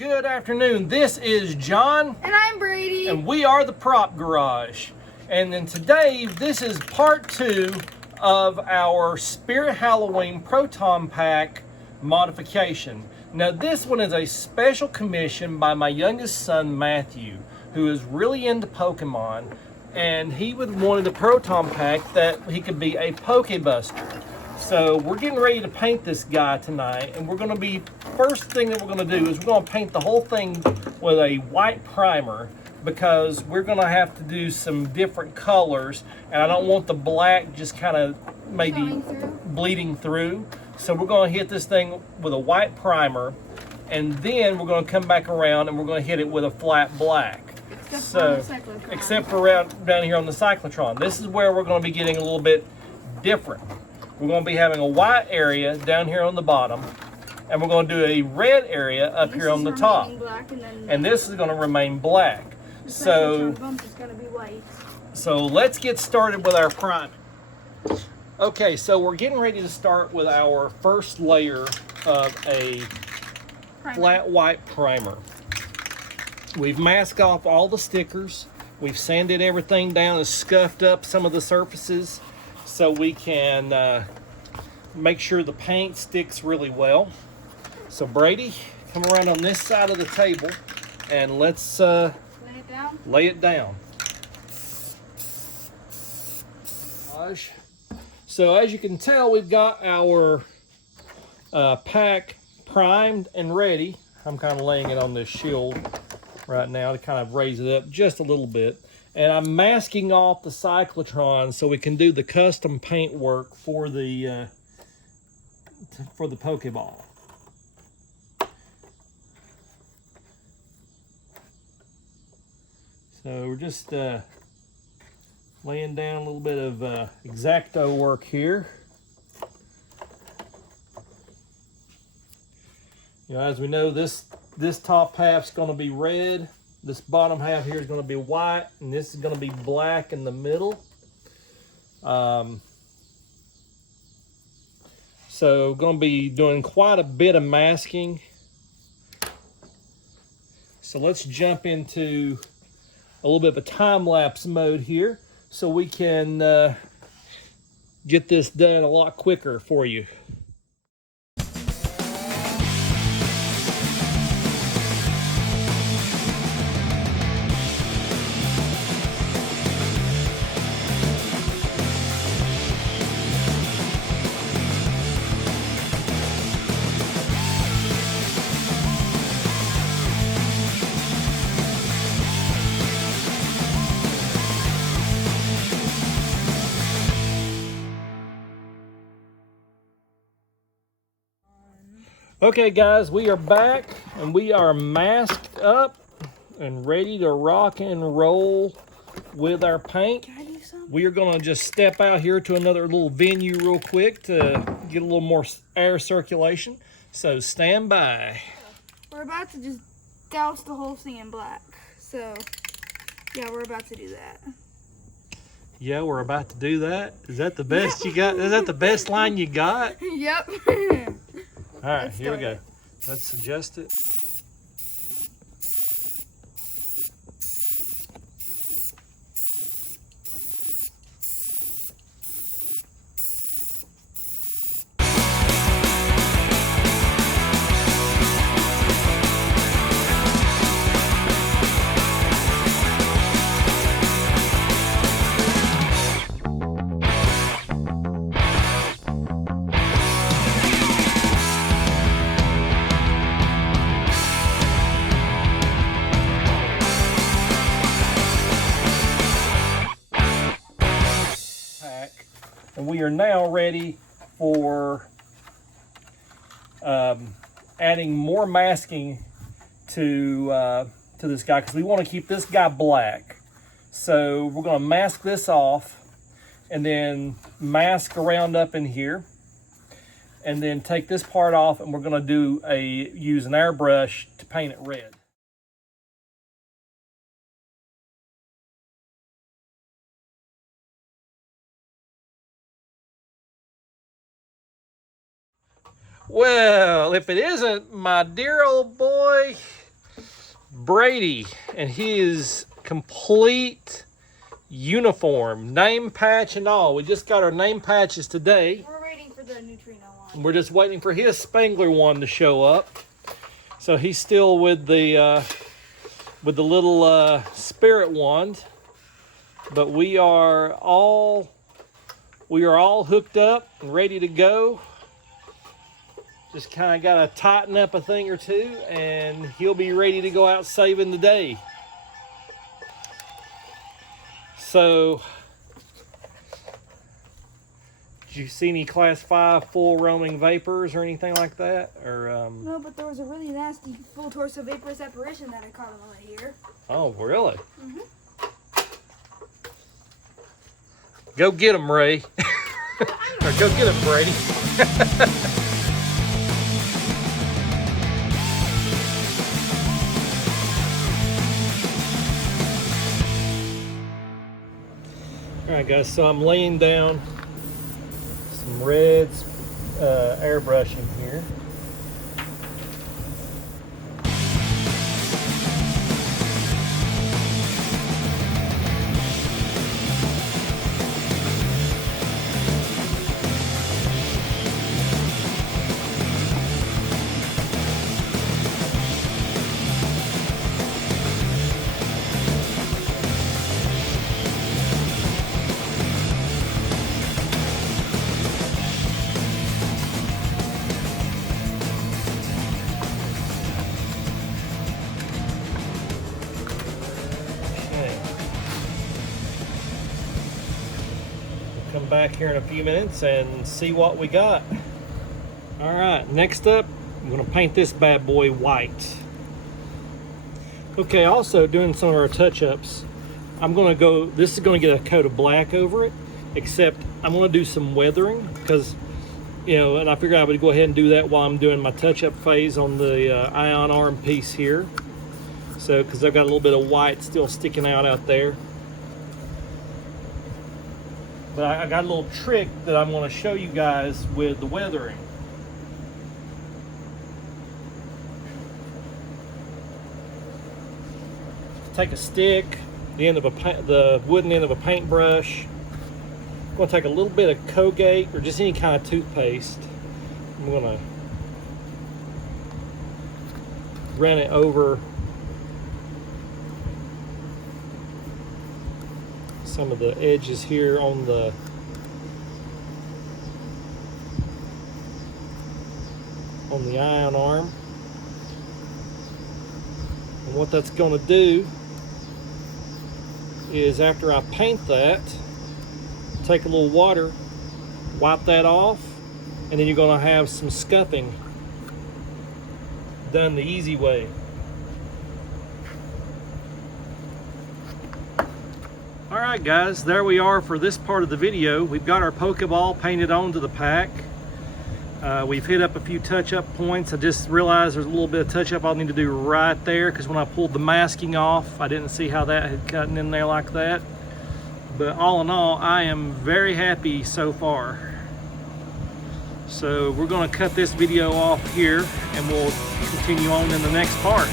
Good afternoon. This is John. And I'm Brady. And we are the Prop Garage. And then today, this is part 2 of our Spirit Halloween Proton Pack modification. Now this one is a special commission by my youngest son, Matthew, who is really into Pokemon. And he wanted a Proton Pack that he could be a Pokebuster. So we're getting ready to paint this guy tonight, and first thing that we're going to do is we're going to paint the whole thing with a white primer, because we're going to have to do some different colors, and I don't want the black just kind of maybe bleeding through. So we're going to hit this thing with a white primer, and then we're going to come back around and we're going to hit it with a flat black. Except for down here on the cyclotron. This is where we're going to be getting a little bit different. We're going to be having a white area down here on the bottom, and we're going to do a red area up here on the top. And this is going to remain black. So let's get started with our primer. Okay, so we're getting ready to start with our first layer of a flat white primer. We've masked off all the stickers. We've sanded everything down and scuffed up some of the surfaces, so we can make sure the paint sticks really well. So Brady, come around on this side of the table and let's lay it down. So as you can tell, we've got our pack primed and ready. I'm kind of laying it on this shield right now to kind of raise it up just a little bit. And I'm masking off the cyclotron so we can do the custom paint work for the Pokeball. So we're just laying down a little bit of X-Acto work here. You know, as we know, this top half's going to be red. This bottom half here is going to be white, and this is going to be black in the middle. So going to be doing quite a bit of masking. So let's jump into a little bit of a time-lapse mode here so we can get this done a lot quicker for you. Okay guys, we are back and we are masked up and ready to rock and roll with our paint. We are going to just step out here to another little venue real quick to get a little more air circulation. So stand by. We're about to just douse the whole thing in black. So yeah, we're about to do that. Yeah, we're about to do that. Is that the best you got? Is that the best line you got? Yep. All right, here we go. Let's adjust it. And we are now ready for adding more masking to this guy, because we want to keep this guy black. So we're going to mask this off and then mask around up in here, and then take this part off, and we're going to use an airbrush to paint it red. Well, if it isn't my dear old boy, Brady and his complete uniform, name patch and all. We just got our name patches today. We're waiting for the neutrino one. We're just waiting for his Spangler one to show up. So he's still with the little spirit wand, but we are all hooked up and ready to go. Just kind of got to tighten up a thing or two, and he'll be ready to go out saving the day. So, did you see any Class 5 full roaming vapors or anything like that? Or No, but there was a really nasty full torso vaporous apparition that I caught on the way here. Oh, really? Mm-hmm. Go get him, Ray. Or go get him, Brady. All right, guys, so I'm laying down some reds airbrushing here. Come back here in a few minutes and see what we got. All right, next up, I'm gonna paint this bad boy white. Okay, also doing some of our touch-ups, this is gonna get a coat of black over it, except I'm gonna do some weathering because, and I figured I would go ahead and do that while I'm doing my touch-up phase on the ion arm piece here. So, because I've got a little bit of white still sticking out there. But I got a little trick that I'm going to show you guys with the weathering. Take a stick, the wooden end of a paintbrush. I'm going to take a little bit of Colgate or just any kind of toothpaste. I'm going to run it over some of the edges here on the ion arm. And what that's going to do is, after I paint that, take a little water, wipe that off, and then you're going to have some scuffing done the easy way. Alright guys, there we are for this part of the video. We've got our Pokeball painted onto the pack. We've hit up a few touch-up points. I just realized there's a little bit of touch-up I'll need to do right there, because when I pulled the masking off, I didn't see how that had gotten in there like that. But all in all, I am very happy so far. So we're going to cut this video off here, and we'll continue on in the next part.